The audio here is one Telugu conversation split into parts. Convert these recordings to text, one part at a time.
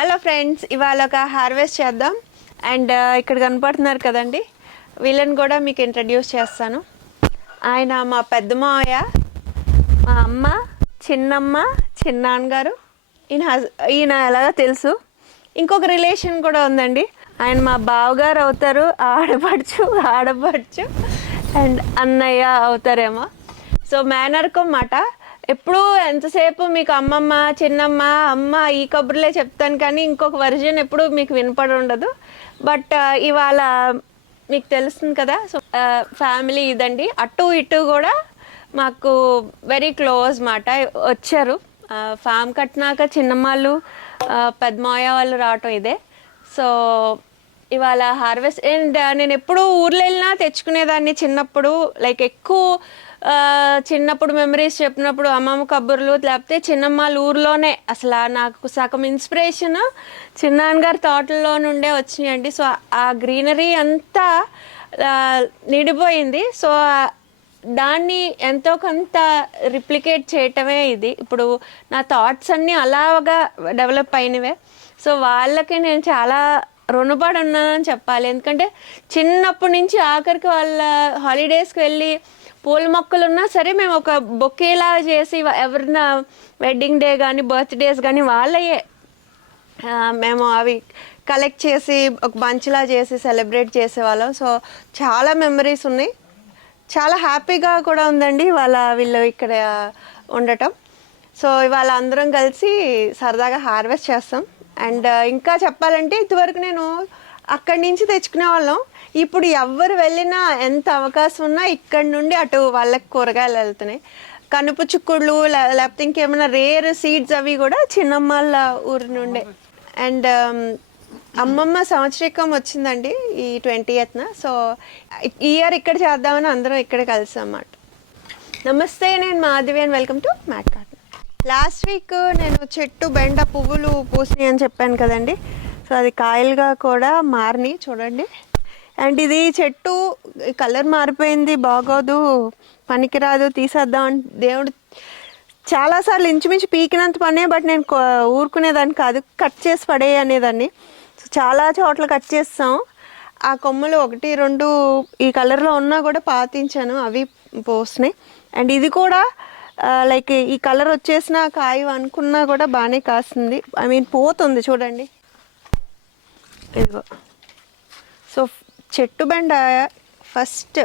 హలో ఫ్రెండ్స్ ఇవాళ ఒక హార్వెస్ట్ చేద్దాం. అండ్ uh, ఇక్కడ కనపడుతున్నారు కదండి. వీళ్ళని కూడా మీకు ఇంట్రడ్యూస్ చేస్తాను. ఆయన మా పెద్ద మావయ్య మా అమ్మ చిన్నమ్మ చిన్నాన్నగారు. ఈయన హస్- ఈయన ఎలాగో తెలుసు. ఇంకొక రిలేషన్ కూడా ఉందండి. ఆయన మా బావగారు అవుతారు ఆడపడుచు ఆడపడుచు అండ్ అన్నయ్య అవుతారేమో. సో మేనర్కు మాట ఎప్పుడు ఎంతసేపు మీకు అమ్మమ్మ చిన్నమ్మ అమ్మ ఈ కబుర్లే చెప్తాను కానీ ఇంకొక వర్జన్ ఎప్పుడు మీకు వినపడి ఉండదు. బట్ uh, ఇవాళ మీకు తెలుస్తుంది కదా సో uh, ఫ్యామిలీ ఇదండి. అటు ఇటు కూడా మాకు వెరీ క్లోజ్ మాట వచ్చారు. Uh, ఫామ్ కట్టినాక చిన్నమ్మాళ్ళు పెద్దమాయ వాళ్ళు రావటం ఇదే. సో ఇవాళ హార్వెస్ట్ అండ్ నేను ఎప్పుడు ఊర్లో వెళ్ళినా తెచ్చుకునేదాన్ని చిన్నప్పుడు. లైక్ ఎక్కువ చిన్నప్పుడు మెమరీస్ చెప్పినప్పుడు అమ్మమ్మ కబుర్లు లేకపోతే చిన్నమ్మాళ్ళ ఊర్లోనే అసలు నాకు సగం ఇన్స్పిరేషన్ చిన్నాన్నగారి తోటల్లో నుండే వచ్చినాయండి. సో ఆ గ్రీనరీ అంతా నిండిపోయింది. సో దాన్ని ఎంతో కొంత రిప్లికేట్ చేయటమే ఇది. ఇప్పుడు నా థాట్స్ అన్నీ అలాగా డెవలప్ అయినవే. సో వాళ్ళకి నేను చాలా రుణపడి ఉన్నానని చెప్పాలి. ఎందుకంటే చిన్నప్పటి నుంచి ఆఖరికి వాళ్ళ హాలిడేస్కి వెళ్ళి పూల మొక్కలు ఉన్నా సరే మేము ఒక బొకేలా చేసి ఎవరిన వెడ్డింగ్ డే కానీ బర్త్డేస్ కానీ వాళ్ళయే. మేము అవి కలెక్ట్ చేసి ఒక బంచ్లా చేసి సెలబ్రేట్ చేసేవాళ్ళం. సో చాలా మెమరీస్ ఉన్నాయి. చాలా హ్యాపీగా కూడా ఉందండి వాళ్ళ వీళ్ళు ఇక్కడ ఉండటం. సో ఇవాళ అందరం కలిసి సరదాగా హార్వెస్ట్ చేస్తాం. అండ్ ఇంకా చెప్పాలంటే ఇదివరకు నేను అక్కడి నుంచి తెచ్చుకునే వాళ్ళం. ఇప్పుడు ఎవరు వెళ్ళినా ఎంత అవకాశం ఉన్నా ఇక్కడ నుండి అటు వాళ్ళకి కూరగాయలు వెళ్తున్నాయి. కనుపు చిక్కుళ్ళు లేకపోతే ఇంకేమైనా రేర్ సీడ్స్ అవి కూడా చిన్నమ్మాళ్ళ ఊరి నుండే. అండ్ um, అమ్మమ్మ సంవత్సరికం వచ్చిందండి ఈ ట్వంటీ ఎత్న సో ఈ ఇయర్ ఇక్కడ చేద్దామని అందరం ఇక్కడ కలిసాం అన్నమాట నమస్తే నేను Madhavi and welcome to mat garden last week నేను చెట్టు బెండ పువ్వులు పూసినాయి అని చెప్పాను కదండి. సో అది కాయలుగా కూడా మారినాయి చూడండి. అండ్ ఇది చెట్టు కలర్ మారిపోయింది బాగోదు పనికిరాదు తీసేద్దాం అని దేవుడు చాలాసార్లు ఇంచుమించు పీకినంత పనే బట్ నేను ఊరుకునేదాన్ని కాదు కట్ చేసి పడే అనేదాన్ని. సో చాలా చోట్ల కట్ చేస్తాం. ఆ కొమ్మలు ఒకటి రెండు ఈ కలర్లో ఉన్నా కూడా పాతించాను అవి పోస్తున్నాయి. అండ్ ఇది కూడా లైక్ ఈ కలర్ వచ్చేసిన కాయ అనుకున్నా కూడా బాగానే కాస్తుంది. ఐ మీన్ పోతుంది చూడండి. ఇదిగో. సో చెట్టు బెండ ఫస్ట్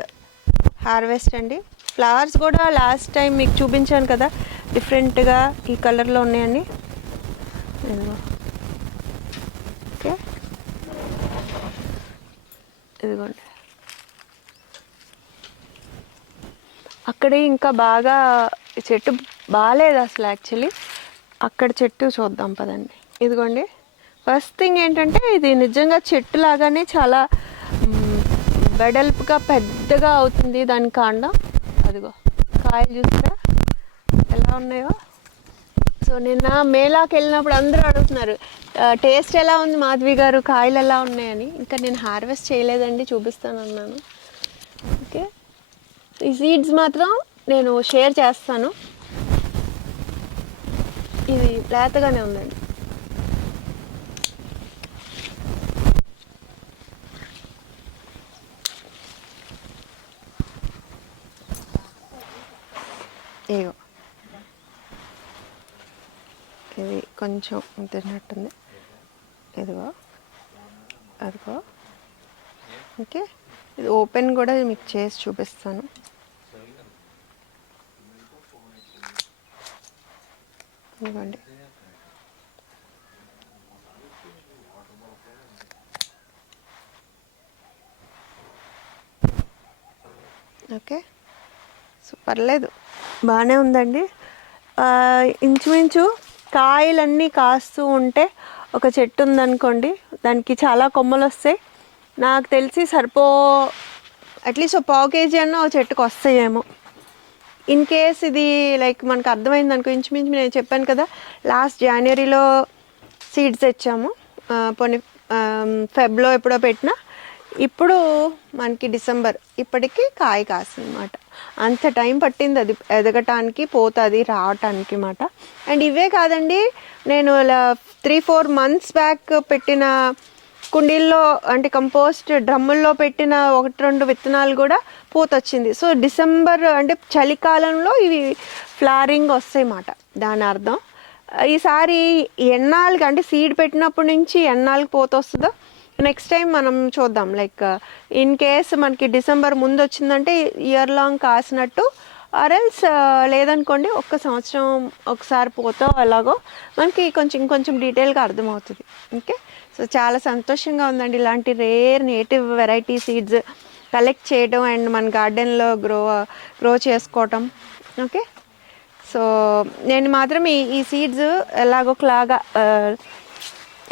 హార్వెస్ట్ అండి. ఫ్లవర్స్ కూడా లాస్ట్ టైం మీకు చూపించాను కదా డిఫరెంట్గా ఈ కలర్లో ఉన్నాయండి ఇదిగో. ఓకే. ఇదిగోండి. అక్కడే ఇంకా బాగా చెట్టు బాగాలేదు అసలు యాక్చువల్లీ. అక్కడ చెట్టు చూద్దాం పదండి. ఇదిగోండి. ఫస్ట్ థింగ్ ఏంటంటే ఇది నిజంగా చెట్టు లాగానే చాలా వెడల్పుగా పెద్దగా అవుతుంది దాని కాండం. అదిగో కాయలు చూస్తారా ఎలా ఉన్నాయో? సో నిన్న మేళాకి వెళ్ళినప్పుడు అందరూ అడుగుతున్నారు టేస్ట్ ఎలా ఉంది మాధవి గారు? కాయలు ఎలా ఉన్నాయని? ఇంకా నేను హార్వెస్ట్ చేయలేదండి చూపిస్తాను అన్నాను ఓకే? ఈ సీడ్స్ మాత్రం నేను షేర్ చేస్తాను. ఇది లేతగానే ఉందండి ఏగో ఇది కొంచెం తిన్నట్టుంది ఇదిగో అదిగో. ఓకే? ఇది ఓపెన్ కూడా మీకు చేసి చూపిస్తాను. ఇదిగోండి. ఓకే? సో పర్లేదు బాగానే ఉందండి. ఇంచుమించు కాయలన్నీ కాస్తూ ఉంటే ఒక చెట్టు ఉందనుకోండి దానికి చాలా కొమ్మలు వస్తాయి నాకు తెలిసి సరిపో అట్లీస్ట్ ఒక పావు కేజీ అన్న ఒక చెట్టుకు వస్తాయేమో. ఇన్ కేస్ ఇది లైక్ మనకు అర్థమైంది అనుకో ఇంచుమించు నేను చెప్పాను కదా లాస్ట్ జనవరిలో సీడ్స్ తెచ్చాము. పోనీ ఫెబ్లో ఎప్పుడో పెట్టినా ఇప్పుడు మనకి డిసెంబర్ ఇప్పటికీ కాయ కాసింది అనమాట అంత టైం పట్టింది అది ఎదగటానికి పోతుంది రావటానికి మాట. అండ్ ఇవే కాదండి నేను ఇలా త్రీ ఫోర్ మంత్స్ బ్యాక్ పెట్టిన కుండీల్లో అంటే కంపోస్ట్ డ్రమ్ముల్లో పెట్టిన ఒకటి రెండు విత్తనాలు కూడా పూత వచ్చింది సో డిసెంబర్ అంటే చలికాలంలో ఇవి ఫ్లారింగ్ వస్తాయి మాట దాని అర్థం. ఈసారి ఎన్నాళ్ళకి అంటే సీడ్ పెట్టినప్పటి నుంచి ఎన్నాళ్ళకి పోత వస్తుందో నెక్స్ట్ టైం మనం చూద్దాం. లైక్ ఇన్ కేస్ మనకి డిసెంబర్ ముందు వచ్చిందంటే ఇయర్ లాంగ్ కాసినట్టు ఆర్ఎల్స్ uh, లేదనుకోండి ఒక్క సంవత్సరం ఒకసారి పోతో అలాగో. మనకి కొంచెం ఇంకొంచెం డీటెయిల్గా అర్థమవుతుంది. ఓకే సో చాలా సంతోషంగా ఉందండి. ఇలాంటి rare native variety seeds collect చేయడం అండ్ మన గార్డెన్లో గ్రో గ్రో చేసుకోవటం. ఓకే సో నేను మాత్రం ఈ ఈ సీడ్స్ ఎలాగోలాగా uh,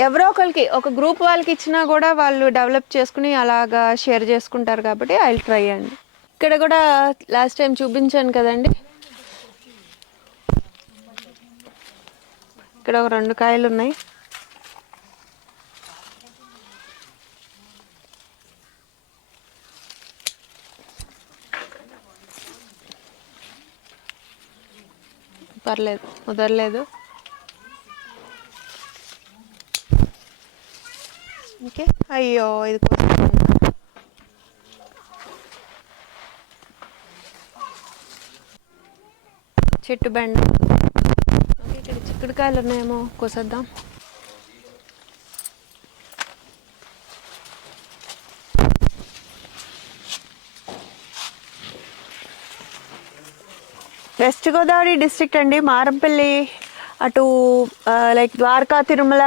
ఎవరో ఒకరికి ఒక గ్రూప్ వాళ్ళకి ఇచ్చినా కూడా వాళ్ళు డెవలప్ చేసుకుని అలాగా షేర్ చేసుకుంటారు కాబట్టి ఐ ట్రై అండి. ఇక్కడ కూడా లాస్ట్ టైం చూపించాను కదండి. ఇక్కడ ఒక రెండు కాయలు ఉన్నాయి. పర్లేదు కుదరలేదు ఓకే అయ్యో ఇది కోసం చెట్టు బెండ. ఓకే ఇక్కడ చిక్కుడుకాయలు ఉన్నాయేమో కోసేద్దాం. వెస్ట్ గోదావరి డిస్ట్రిక్ట్ అండి. మారంపల్లి అటు లైక్ ద్వారకా తిరుమల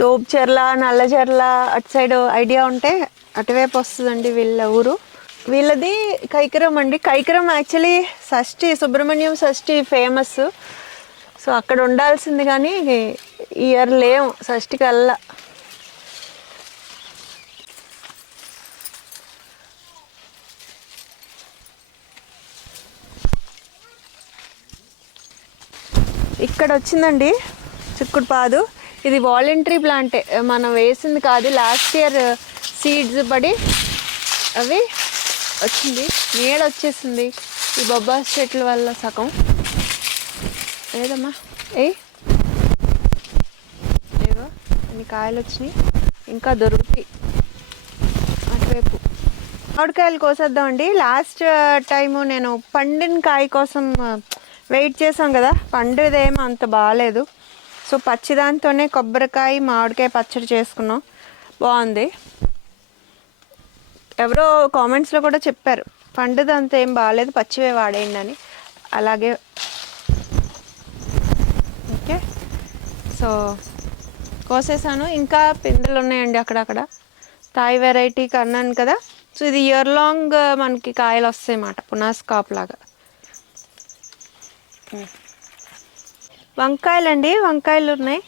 లోబ్చెర్ల నల్లచెర్ల అటు సైడ్ ఐడియా ఉంటే అటువైపు వస్తుందండి వీళ్ళ ఊరు. వీళ్ళది కైకరం అండి. కైకరం యాక్చువల్లీ షష్ఠి సుబ్రహ్మణ్యం షష్ఠి ఫేమస్. సో అక్కడ ఉండాల్సింది కానీ ఇయర్ లేము షష్ఠి కల్లా ఇక్కడ వచ్చిందండి చిక్కుడు పాదు ఇది వాలంటరీ ప్లాంటే. మనం వేసింది కాదు లాస్ట్ ఇయర్ సీడ్స్ పడి అవి వచ్చింది. నీడ వచ్చేసింది. ఈ బొబ్బాస్ చెట్ల వల్ల సగం. లేదమ్మా. ఏ లేవో అన్ని కాయలు వచ్చినాయి. ఇంకా దొరుకుతాయి. అటువైపు. మామిడికాయలు కోసేద్దామండి. లాస్ట్ టైము నేను పండిన కాయ కోసం వెయిట్ చేసాం కదా. పండుదేమో అంత బాగాలేదు సో పచ్చిదాంతోనే కొబ్బరికాయ మామిడికాయ పచ్చడి చేసుకున్నాం. బాగుంది. ఎవరో కామెంట్స్లో కూడా చెప్పారు పండుదంతా ఏం బాగాలేదు పచ్చివే వాడేయండి అని. అలాగే. ఓకే. సో కోసేసాను. ఇంకా పిందెలు ఉన్నాయండి అక్కడక్కడ. తాయి వెరైటీ కన్నాను కదా. సో ఇది ఇయర్ లాంగ్ మనకి కాయలు వస్తాయి అన్నమాట పునాస్ కాప్ లాగా hmm. వంకాయలండి వంకాయలు ఉన్నాయి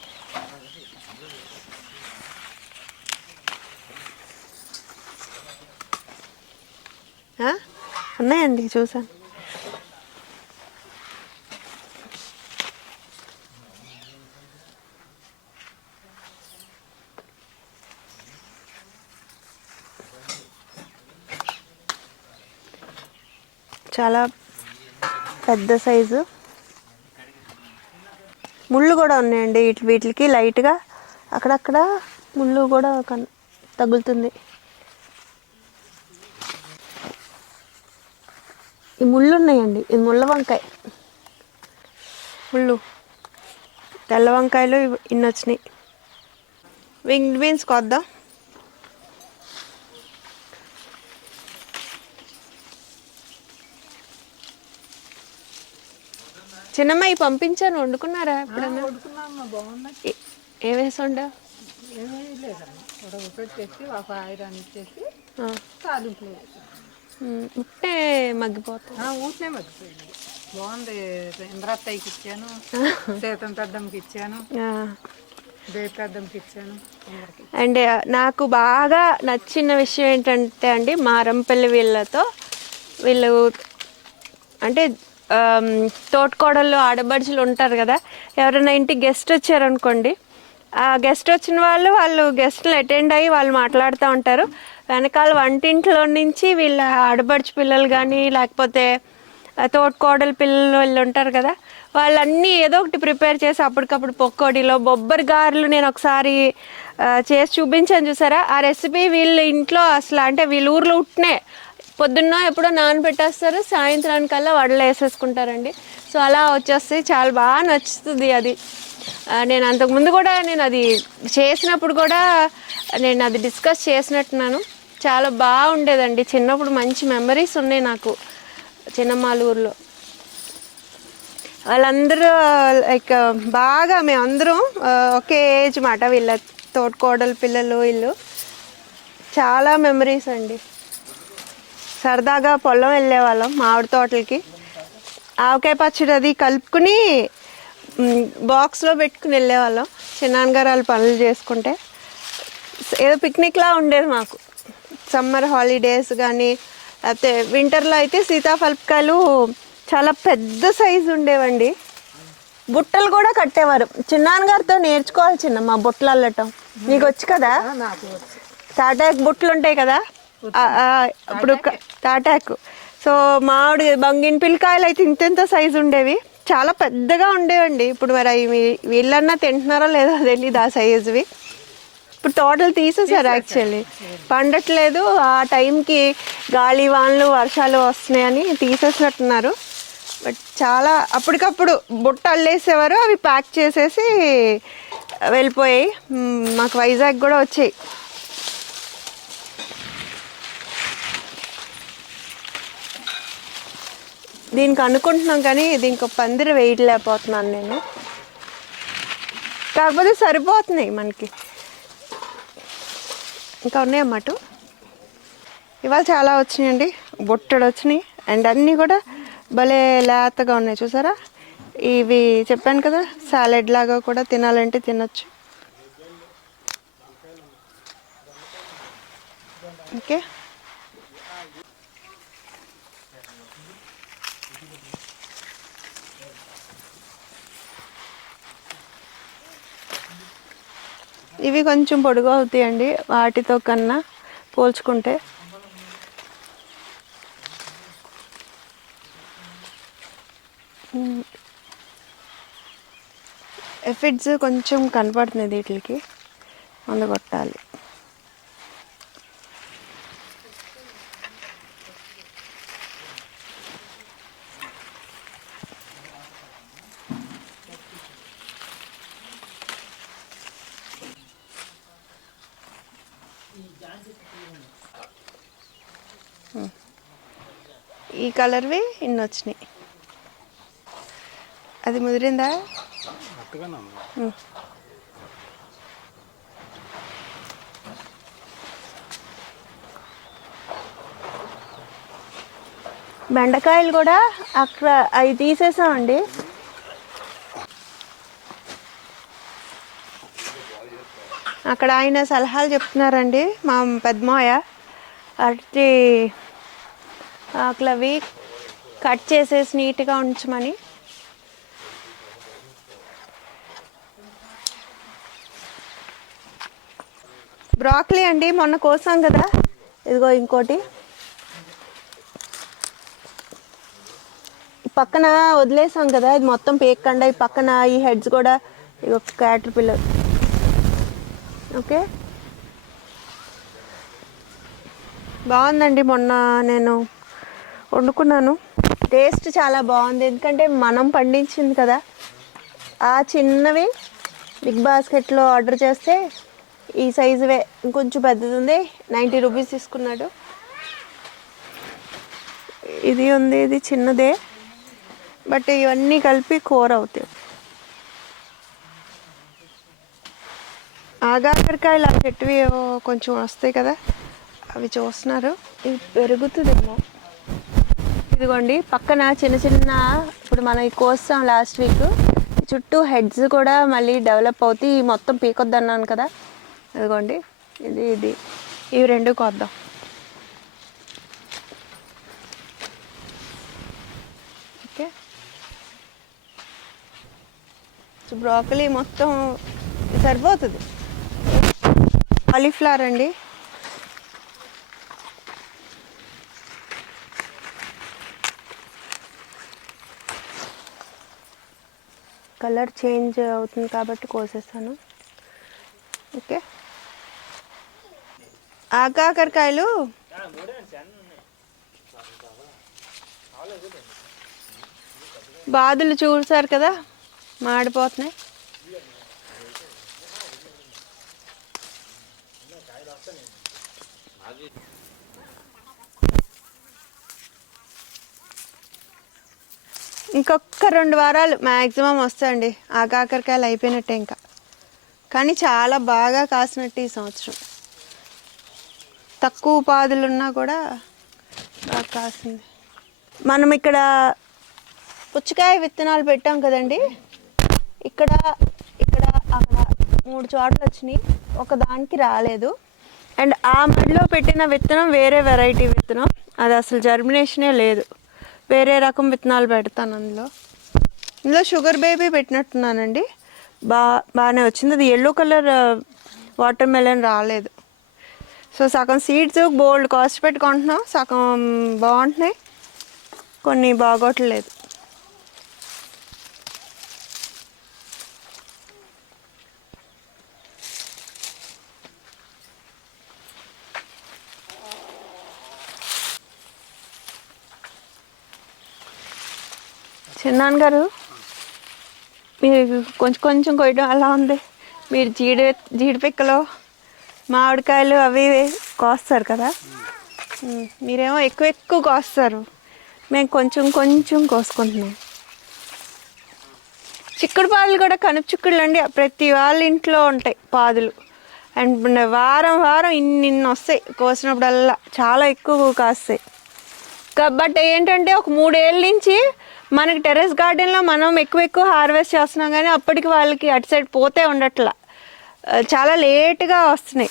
ఉన్నాయండి చూసాను. చాలా పెద్ద సైజు. ముళ్ళు కూడా ఉన్నాయండి. వీటి వీటికి లైట్గా అక్కడక్కడ ముళ్ళు కూడా కన్ తగులుతుంది. ఈ ముళ్ళు ఉన్నాయండి. ఇది ముళ్ళ వంకాయ. ముళ్ళు. తెల్ల వంకాయలు ఇన్ని వచ్చినాయి వింగ్ బీన్స్ కొద్దాం. చిన్నమ్మ ఇవి పంపించాను. వండుకున్నారా ఎప్పుడన్నా? ఏ- వేసి వండా ఏమీ లేదమ్మా. ఉడకపెట్టేసి ఒక ఐరన్ ఇచ్చేసి. ముట్టే మగ్గిపోతుంది. మర్చిపోయింది బాగుంది. ఇంద్రత్తయ్యకి ఇచ్చాను. సీతం పెద్దమ్మకి ఇచ్చాను. ఇచ్చాను. అండ్ నాకు బాగా నచ్చిన విషయం ఏంటంటే అండి మారంపల్లి వీళ్ళతో వీళ్ళు అంటే తోటకోడళ్ళు ఆడబడుచులు ఉంటారు కదా ఎవరైనా ఇంటికి గెస్ట్ వచ్చారనుకోండి ఆ గెస్ట్ వచ్చిన వాళ్ళు వాళ్ళు గెస్ట్లు అటెండ్ అయ్యి వాళ్ళు మాట్లాడుతూ ఉంటారు. వెనకాల వంటింట్లో నుంచి వీళ్ళ ఆడబడుచు పిల్లలు కానీ లేకపోతే ఆ తోటకోడలు పిల్లలు వాళ్ళు ఉంటారు కదా వాళ్ళన్నీ ఏదో ఒకటి ప్రిపేర్ చేసి అప్పటికప్పుడు పొక్కోడిలో బొబ్బరి గారెలు నేను ఒకసారి చేసి చూపించాను చూసారా? ఆ రెసిపీ వీళ్ళు ఇంట్లో అసలు అంటే వీళ్ళ ఊర్లో ఉట్నే పొద్దున్న ఎప్పుడో నానబెట్టేస్తారు సాయంత్రానికల్లా వడలు వేసేసుకుంటారండి. సో అలా వచ్చేస్తే చాలా బాగా నచ్చుతుంది అది. నేను అంతకుముందు కూడా నేను అది చేసినప్పుడు కూడా నేను అది డిస్కస్ చేసినట్టున్నాను. చాలా బాగుండేదండి. చిన్నప్పుడు మంచి మెమరీస్ ఉన్నాయి నాకు చిన్నమ్మాల ఊర్లో. వాళ్ళందరూ లైక్ బాగా మేమందరం ఒకే ఏజ్ మాట వీళ్ళ తోటకోడలు పిల్లలు వీళ్ళు. చాలా మెమరీస్ అండి. సరదాగా పొలం వెళ్ళేవాళ్ళం మామిడి తోటలకి. ఆవకాయ పచ్చడి అది కలుపుకుని బాక్స్లో పెట్టుకుని వెళ్ళేవాళ్ళం. చిన్నాన్నగారు వాళ్ళు పనులు చేసుకుంటే. ఏదో పిక్నిక్లా ఉండేది మాకు. సమ్మర్ హాలిడేస్ కానీ లేకపోతే వింటర్లో అయితే సీతాఫలకాయలు చాలా పెద్ద సైజు ఉండేవండి. బుట్టలు కూడా కట్టేవారు. చిన్నాన్నగారితో నేర్చుకోవాలి చిన్న మా బుట్టలు అల్లటం. నీకు వచ్చు కదా? తాటాకు బుట్టలు ఉంటాయి కదా? ఇప్పుడు తాటాకు. సో మామిడి బంగిన పిల్లకాయలు అయితే ఇంతెంత సైజు ఉండేవి? చాలా పెద్దగా ఉండేవండి. ఇప్పుడు మరి అవి వీళ్ళన్నా తింటున్నారో లేదో తెలియదు ఆ సైజువి ఇప్పుడు తోటలు తీసేసారు యాక్చువల్లీ పండట్లేదు ఆ టైంకి గాలి వానలు వర్షాలు వస్తున్నాయని తీసేసినట్టున్నారు. బట్ చాలా అప్పటికప్పుడు బుట్ట అల్లేసేవారు అవి ప్యాక్ చేసేసి వెళ్ళిపోయాయి. మాకు వైజాగ్ కూడా వచ్చాయి. దీనికి అనుకుంటున్నాం కానీ దీనికి ఒక పందిరి వేయలేకపోతున్నాను నేను. కాకపోతే సరిపోతున్నాయి మనకి. ఇంకా ఉన్నాయన్నమాట ఇవాళ చాలా వచ్చినాయండి బొట్టడు వచ్చినాయి అండ్ అన్నీ కూడా భలే లేతగా ఉన్నాయి చూసారా? ఇవి చెప్పాను కదా సాలెడ్ లాగా కూడా తినాలంటే తినొచ్చు. ఓకే? ఇవి కొంచెం పొడుగు అవుతాయండి. వాటితో కన్నా పోల్చుకుంటే. ఎఫిడ్స్ కొంచెం కనపడుతుంది వీటికి మందు కొట్టాలి. ఈ కలర్వి ఇన్ని వచ్చినాయి అది ముదిరిందా. బెండకాయలు కూడా అక్కడ అవి తీసేసామండి. అక్కడ ఆయన సలహాలు చెప్తున్నారండి మా పెద్దమాయ అరటి ఆకులు అవి కట్ చేసేసి నీట్గా ఉంచమని. బ్రాక్లీ అండి మొన్న కోసాం కదా. ఇదిగో ఇంకోటి. పక్కన వదిలేసాం కదా ఇది మొత్తం పేక్కండా ఈ పక్కన ఈ హెడ్స్ కూడా ఇగో క్యాటర్ పిల్లర్ ఓకే? బాగుందండి మొన్న నేను వండుకున్నాను. టేస్ట్ చాలా బాగుంది. ఎందుకంటే మనం పండించింది కదా. ఆ చిన్నవి బిగ్ బాస్కెట్లో ఆర్డర్ చేస్తే ఈ సైజువే. ఇంకొంచెం పెద్దది ఉంది. నైంటీ రూపీస్ తీసుకున్నాడు. ఇది ఉంది. ఇది చిన్నదే. బట్ ఇవన్నీ కలిపి కూర అవుతాయి. ఆగాకరకాయలు ఆ చెట్టువి కొంచెం వస్తాయి కదా. అవి చూస్తున్నారు. ఇది పెరుగుతుందేమో. ఇదిగోండి పక్కన చిన్న చిన్న ఇప్పుడు మనం కోస్తాం లాస్ట్ వీక్ చుట్టూ హెడ్స్ కూడా మళ్ళీ డెవలప్ అవుతాయి మొత్తం పీకొద్దన్నాను కదా. ఇదిగోండి ఇది ఇది. ఇవి రెండు కొద్దాం. ఓకే. బ్రోకలీ మొత్తం సరిపోతుంది. కాలీఫ్లవర్ అండి. కలర్ చేంజ్ అవుతుంది కాబట్టి కోసేస్తాను. ఓకే. ఆకాకరకాయలు బాదులు చూసారు కదా? మాడిపోతున్నాయి. ఇంకొక రెండు వారాలు మ్యాక్సిమం వస్తాయండి. ఆ కాకరకాయలు అయిపోయినట్టే ఇంకా. కానీ చాలా బాగా కాసినట్టు ఈ సంవత్సరం. తక్కువ ఉపాధులు ఉన్నా కూడా బాగా కాసింది. మనం ఇక్కడ పుచ్చకాయ విత్తనాలు పెట్టాం కదండి. ఇక్కడ ఇక్కడ అక్కడ మూడు చోట్ల వచ్చినాయి. ఒక దానికి రాలేదు. అండ్ ఆ మడిలో పెట్టిన విత్తనం వేరే వెరైటీ విత్తనం. అది అసలు జర్మినేషనే లేదు. వేరే రకం విత్తనాలు పెడతాను అందులో. ఇందులో షుగర్ బేబీ పెట్టినట్టున్నానండి. బా బాగానే వచ్చింది. అది ఎల్లో కలర్ వాటర్ మెలన్ రాలేదు. సో సగం సీడ్స్ బోల్డ్ కాస్ట్ పెట్టుకుంటున్నాం. సగం బాగుంటున్నాయి. కొన్ని బాగోట్లేదు. చిన్నాన్న గారు మీరు కొంచెం కొంచెం కొయ్యడం అలా ఉంది. మీరు జీడి జీడిపిక్కలు మామిడికాయలు అవి కోస్తారు కదా? మీరేమో ఎక్కువ ఎక్కువ కోస్తారు. మేము కొంచెం కొంచెం కోసుకుంటున్నాం. చిక్కుడు పాదులు కూడా కనుపు చిక్కుడులు అండి. ప్రతి వాళ్ళ ఇంట్లో ఉంటాయి పాదులు. అండ్ వారం వారం ఇన్ని ఇన్ని వస్తాయి. కోసినప్పుడల్లా చాలా ఎక్కువ కాస్తాయి. క- బట్ ఏంటంటే ఒక మూడేళ్ళ నుంచి మనకి టెర్రస్ గార్డెన్లో మనం ఎక్కువ ఎక్కువ హార్వెస్ట్ చేస్తున్నాం కానీ అప్పటికి వాళ్ళకి అటు సైడ్ పోతే ఉండట్లా. చాలా లేట్గా వస్తున్నాయి.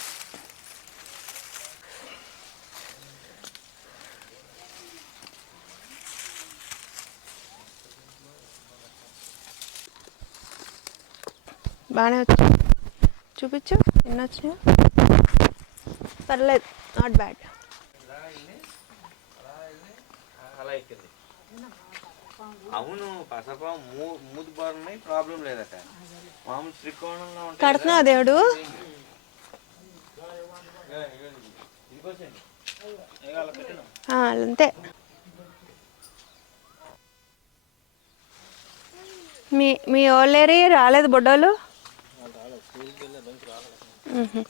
బాగానే వచ్చింది చూపించు? ఎన్ని వచ్చినాయో? పర్లేదు నాట్ బ్యాడ్ అలా అవును పసపం మూ మూతి బారున్నాయి ప్రాబ్లం లేదట. మామూలు త్రికోణంలో ఉంటాయి కడుతున్నావా దేవుడు. అంతే. మీ మీ ఓలేరి రాలేదు బుడ్డోలు? మ్హూ.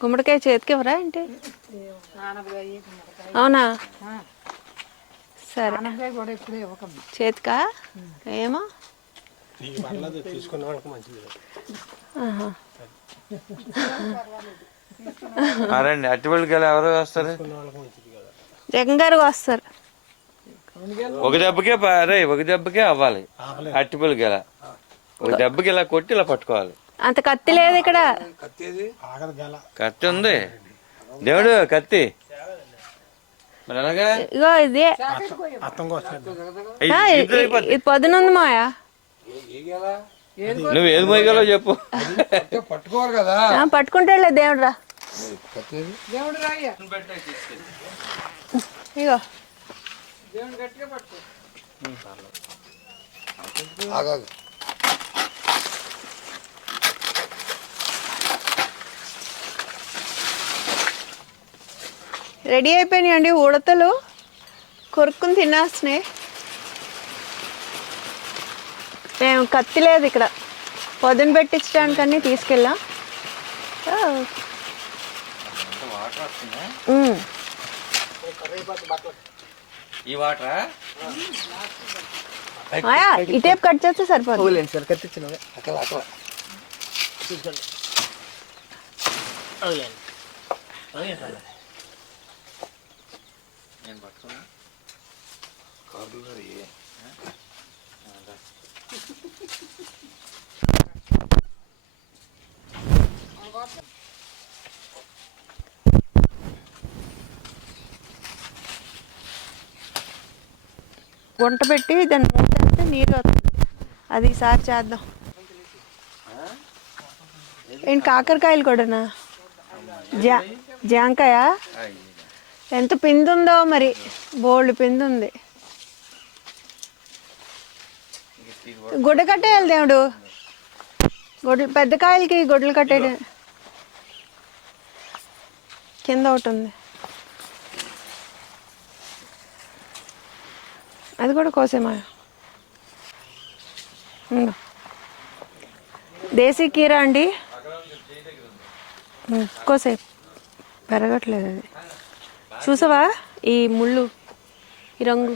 గుమ్మడికాయ చేతికి ఇవ్వరా ఏంటి. అవునా? సరే. చేతికా? ఏమో? నీకు పర్లేదు తీసుకున్న వాళ్ళకి మంచిది ఆహా. రండి అట్టుబడికి వెళ్ళి ఎవరు వస్తారు? జగన్ గారు వస్తారు. ఒక దెబ్బకే ప- రే ఒక దెబ్బకే అవ్వాలి. అట్టిపల్లికి ఇలా ఒక దెబ్బకి ఇలా కొట్టి ఇలా పట్టుకోవాలి. అంత కత్తి లేదు ఇక్కడ. ఆగదు గల. కత్తి ఉంది. దేవుడు కత్తి. మరి అలాగా ఇగో ఇదే. ఇది పొద్దునుంది మాయా నువ్వు ఏది మోయగలవు చెప్పు. పట్టుకోవాలి కదా. ఆ, పట్టుకుంటాడులే దేవుడు రా. దేవుడు ఇగో. రెడీ అయిపోయినాయి అండి ఉడతలు. కొరుక్కుని తినేస్తున్నాయి. మేము కత్తి లేదు ఇక్కడ. పొద్దున పెట్టించడానికన్నీ తీసుకెళ్ళాం. వాటర్. ఈ వాటరా మాయా ఈ టైప్ కట్ చేస్తే సరిపోతుంది అక్కడ అక్కడ నేను పట్టుకున్నా కార్లు గారి గుంట పెట్టి దాన్ని మూసేస్తే నీరు వస్తుంది. అది ఈసారి చేద్దాం. ఏంటి కాకరకాయలు కూడానా? జా జాంకాయ? ఎంత పిందుందో మరి. బోల్డ్ పిందుంది. ఉంది గుడ్డ కట్టేయాలి దేవుడు. గుడ్లు పెద్ద కాయలకి గుడ్లు కట్టేయడం. కింద ఒకటి ఉంది. అది కూడా కోసేమా? దేశీ కీర అండి? కోసే. పెరగట్లేదు అది. చూసావా? ఈ ముళ్ళు ఈ రంగు.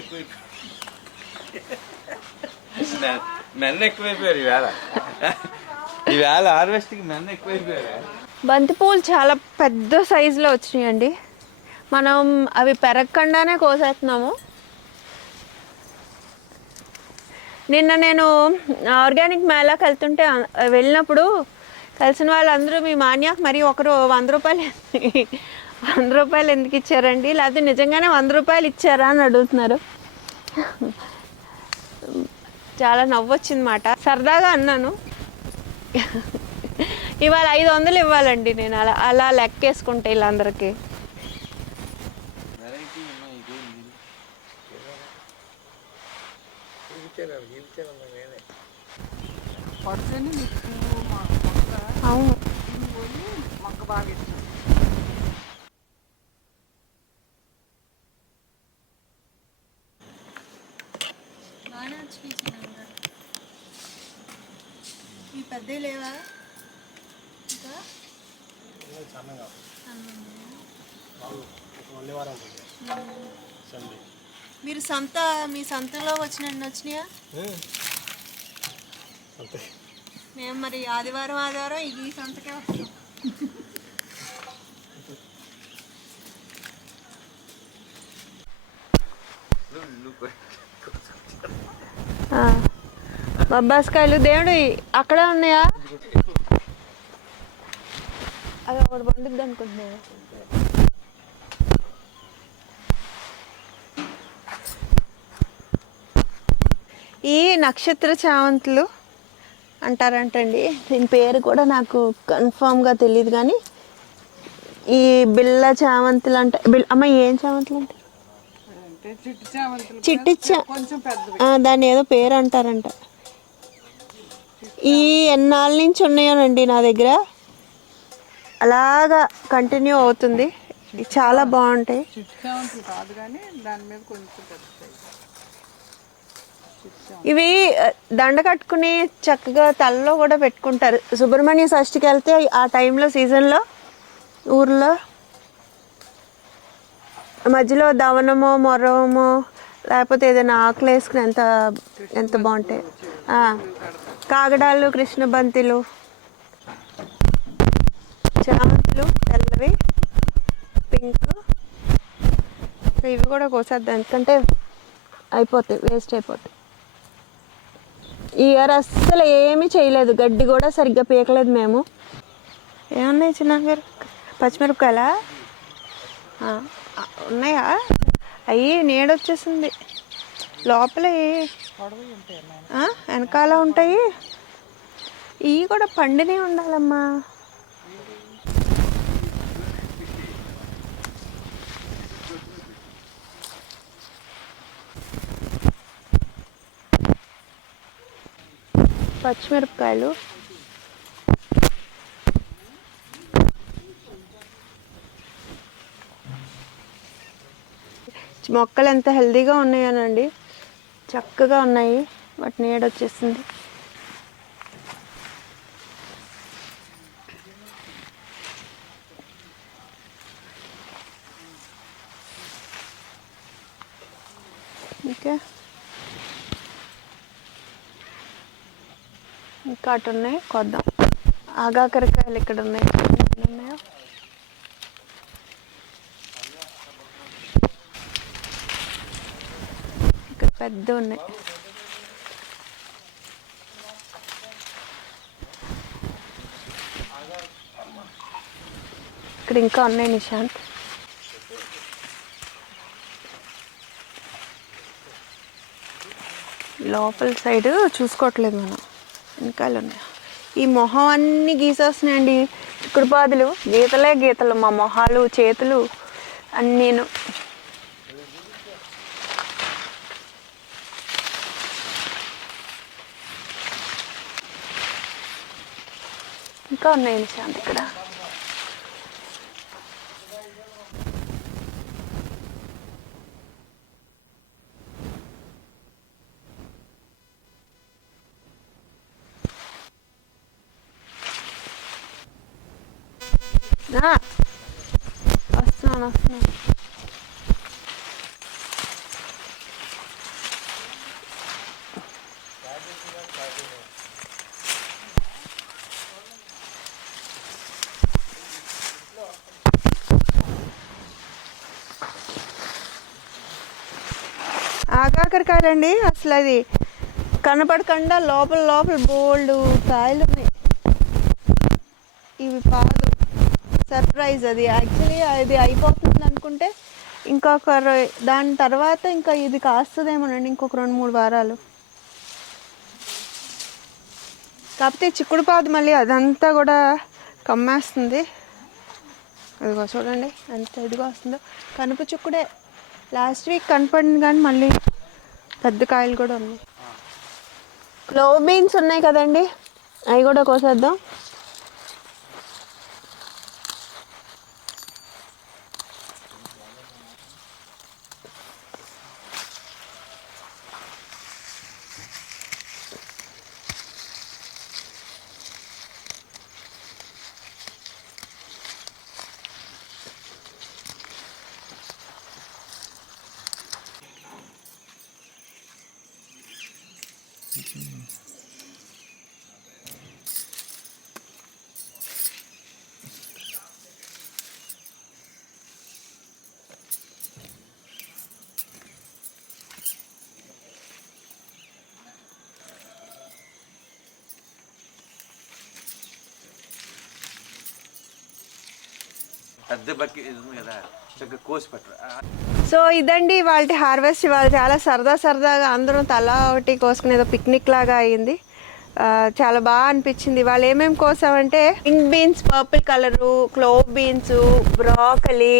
ఎక్కువ మెన్న ఎక్కువైపోయారు ఈవేళ ఈవేళ హార్వెస్ట్కి మెన్న ఎక్కువైపోయారు. బంతిపూలు చాలా పెద్ద సైజులో వచ్చినాయండి. మనం అవి పెరగకుండానే కోసేస్తున్నాము. నిన్న నేను ఆర్గానిక్ మేళాకి వెళ్తుంటే వెళ్ళినప్పుడు కలిసిన వాళ్ళందరూ మీ మాన్యాకు మరి ఒకరు వంద రూపాయలు వంద రూపాయలు ఎందుకు ఇచ్చారండి? లేకపోతే నిజంగానే వంద రూపాయలు ఇచ్చారా అని అడుగుతున్నారు. చాలా నవ్వొచ్చిందన్నమాట. సరదాగా అన్నాను. ఇవాళ ఐదు వందలు ఇవ్వాలండి నేను అలా అలా లెక్కేసుకుంటే వీళ్ళందరికీ. అవును. ఈ పెద్ద లేవా సన్నగా బాగు ఒక వన్ వారం ఉంటుంది సండే మీరు సంత మీ సంతలో వచ్చినట్టు వచ్చినాయా మేము మరి ఆదివారం ఆదివారం ఈ సంతకే వస్తాం. బొబ్బాస్కాయలు దేవుడు అక్కడ ఉన్నాయా? ఒకటి పండుద్ది అనుకుంటున్నాను ఈ నక్షత్ర చామంతులు అంటారంటండి. దీని పేరు కూడా నాకు కన్ఫామ్గా తెలియదు కానీ ఈ బిళ్ళ చామంతులు అంటే బిళ్ళ అమ్మ ఏం చామంతులు అంటారు? అంటే చిట్టు దాన్ని ఏదో పేరు అంటారంట. ఈ ఎన్నాళ్ళ నుంచి ఉన్నాయోనండి నా దగ్గర? అలాగా కంటిన్యూ అవుతుంది. చాలా బాగుంటాయి. కాదు కానీ దాని మీద కొంచెం ఇవి దండ కట్టుకుని చక్కగా తలలో కూడా పెట్టుకుంటారు. సుబ్రహ్మణ్య షష్ఠికి వెళ్తే ఆ టైంలో సీజన్లో ఊర్లో మధ్యలో దవనమో మొరమో లేకపోతే ఏదైనా ఆకులు వేసుకుని ఎంత ఎంత బాగుంటాయి. కాగడాలు కృష్ణ బంతిలు చామంతులు తెల్లవి పింక్. ఇవి కూడా కోసేద్దాం. ఎందుకంటే అయిపోతాయి వేస్ట్ అయిపోతాయి. ఇయర్ అస్సలు ఏమీ చేయలేదు. గడ్డి కూడా సరిగ్గా పీకలేదు మేము. ఏమున్నాయి చిన్న గారు పచ్చిమిరపకాయలా ఉన్నాయా? అయ్యి నీడొచ్చేసింది లోపల. వెనకాల ఉంటాయి. ఇవి కూడా పండినే ఉండాలమ్మా. పచ్చిమిరపకాయలు. మొక్కలు ఎంత హెల్దీగా ఉన్నాయోనండి. చక్కగా ఉన్నాయి. వాటి నీడ వచ్చేసింది ఓకే ఇంకా అటు ఉన్నాయి. కొద్దాం. ఆగాకరకాయలు ఇక్కడ ఉన్నాయి. ఎన్ని ఇక్కడ పెద్ద ఉన్నాయి. ఇక్కడ ఇంకా ఉన్నాయి నిశాంత్. లోపల సైడ్ చూసుకోవట్లేదు మనం. వెనకాల ఉన్నాయి ఈ మొహం అన్ని గీసేస్తున్నాయండి. చిక్కుడు పాదులు గీతలే గీతలు మా మొహాలు చేతులు అన్నీను. ఇంకా ఉన్నాయి శాంతి ఇక్కడ. Ah. ఆ, వస్తున్నాను వస్తున్నాను ఆకాకరకాయలండి అసలు అది కనపడకుండా లోపల లోపల బోల్డ్ కాయలు ఉన్నాయి ఇవి కాదు సర్ప్రైజ్ అది. యాక్చువల్లీ అది అయిపోతుంది అనుకుంటే ఇంకొక దాని తర్వాత ఇంకా ఇది కాస్తుందేమోనండి ఇంకొక రెండు మూడు వారాలు. కాకపోతే చిక్కుడు పాదు మళ్ళీ అదంతా కూడా కమ్మేస్తుంది. అదిగో చూడండి ఎంత ఇదిగా వస్తుందో. కనుపు చిక్కుడే లాస్ట్ వీక్ కనపడింది కానీ మళ్ళీ పెద్ద కాయలు కూడా ఉన్నాయి. క్లో బీన్స్ ఉన్నాయి కదండి అవి కూడా కోసేద్దాం. పెద్ద బక్కి ఉంది కదా చక్కగా కోసి సో ఇదండి వాళ్ళ హార్వెస్ట్. వాళ్ళు చాలా సరదా సరదాగా అందరం తలా ఒకటి కోసుకుని ఏదో పిక్నిక్ లాగా అయింది. చాలా బాగా అనిపించింది. వాళ్ళు ఏమేమి కోసామంటే pink beans purple colour clove beans broccoli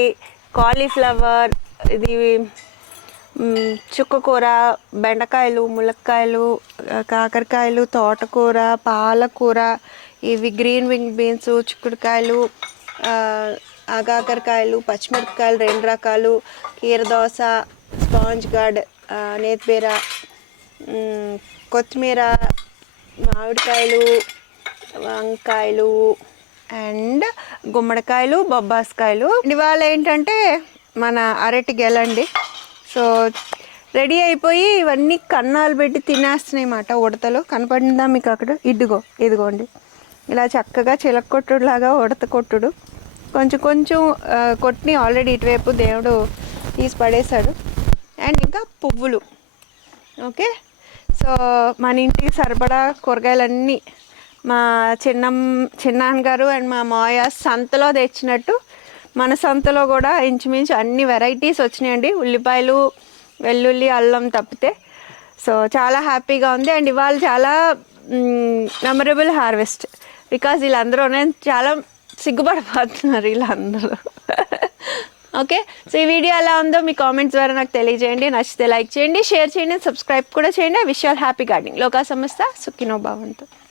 cauliflower ఇది చుక్కకూర బెండకాయలు ములక్కాయలు కాకరకాయలు తోటకూర పాలకూర ఇవి గ్రీన్ వింగ్ బీన్స్ చిక్కుడుకాయలు ఆగాకరకాయలు పచ్చిమిరపకాయలు రెండు రకాలు కీరదోస స్పాంజ్ గార్డ్ నేతిబీర కొత్తిమీర మామిడికాయలు వంకాయలు అండ్ గుమ్మడికాయలు బొబ్బాస్కాయలు. ఇవాళ ఏంటంటే మన అరటి గెలండి. సో రెడీ అయిపోయి ఇవన్నీ కన్నాలు పెట్టి తినేస్తున్నాయి మాట ఉడతలు. కనపడిందా మీకు అక్కడ? ఇడ్డుగో ఇదిగోండి. ఇలా చక్కగా చిలక్కొట్టులాగా ఉడత కొట్టుడు. కొంచెం కొంచెం కొట్టిని ఆల్రెడీ ఇటువైపు దేవుడు తీసి పడేశాడు. అండ్ ఇంకా పువ్వులు. ఓకే? సో మన ఇంటికి సరిపడా కూరగాయలన్నీ మా చిన్న చిన్నాన్నగారు అండ్ మా మాయ సంతలో తెచ్చినట్టు మన సంతలో కూడా ఇంచుమించు అన్ని వెరైటీస్ వచ్చినాయండి. ఉల్లిపాయలు వెల్లుల్లి అల్లం తప్పితే. సో చాలా హ్యాపీగా ఉంది. అండ్ ఇవాళ చాలా మెమరబుల్ హార్వెస్ట్. బికాజ్ వీళ్ళందరూ నేను చాలా సిగ్గుపడిపోతున్నారు వీళ్ళందరూ ఓకే? సో ఈ వీడియో ఎలా ఉందో మీ కామెంట్స్ ద్వారా నాకు తెలియజేయండి. నచ్చితే లైక్ చేయండి షేర్ చేయండి సబ్స్క్రైబ్ కూడా చేయండి. విషయాలు హ్యాపీ గార్డెనింగ్. లోకా సంస్థ సుఖినో భావంతో.